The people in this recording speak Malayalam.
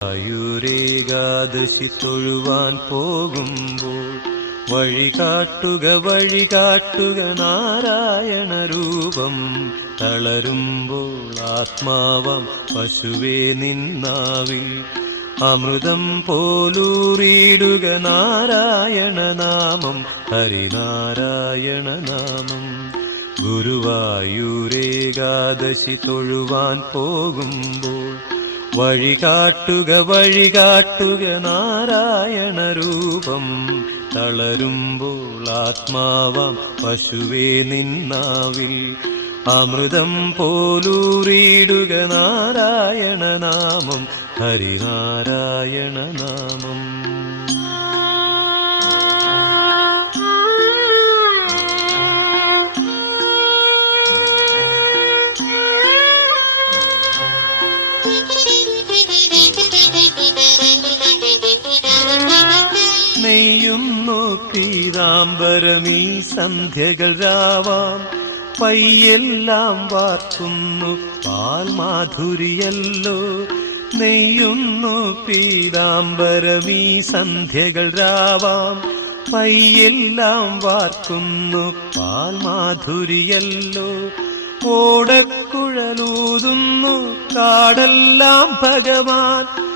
ആയുരേകാദശി തൊഴുവാൻ പോകുമ്പോൾ വഴി കാട്ടുക വഴി കാട്ടുക നാരായണ രൂപം തളരുമ്പോൾ ആത്മാവം പശുവേ നിന്നാവിൽ അമൃതം പോലൂറിയിടുക നാരായണ നാമം ഹരിനാരായണ നാമം. ഗുരുവായൂരേകാദശി തൊഴുവാൻ പോകുമ്പോൾ വഴി കാട്ടുക വഴി കാട്ടുക നാരായണ രൂപം. തളരുമ്പോൾ ആത്മാവാം പശുവേ നിന്നാവിൽ. അമൃതം പോലൂറിയിടുക നാരായണ നാമം. ഹരിനാരായണ നാമം. നെയ്യുന്നു പീതാംബരമീ സന്ധ്യകൾ രാവാം. പയ്യെല്ലാം വാർക്കുന്നു പാൽമാധുരിയല്ലോ. നെയ്യുന്നു പീതാംബരമീ സന്ധ്യകൾ രാവാം. പയ്യെല്ലാം വാർക്കുന്നു പാൽമാധുരിയല്ലോ. ഓടക്കുഴലൂതുന്നു കാടെല്ലാം ഭഗവാൻ.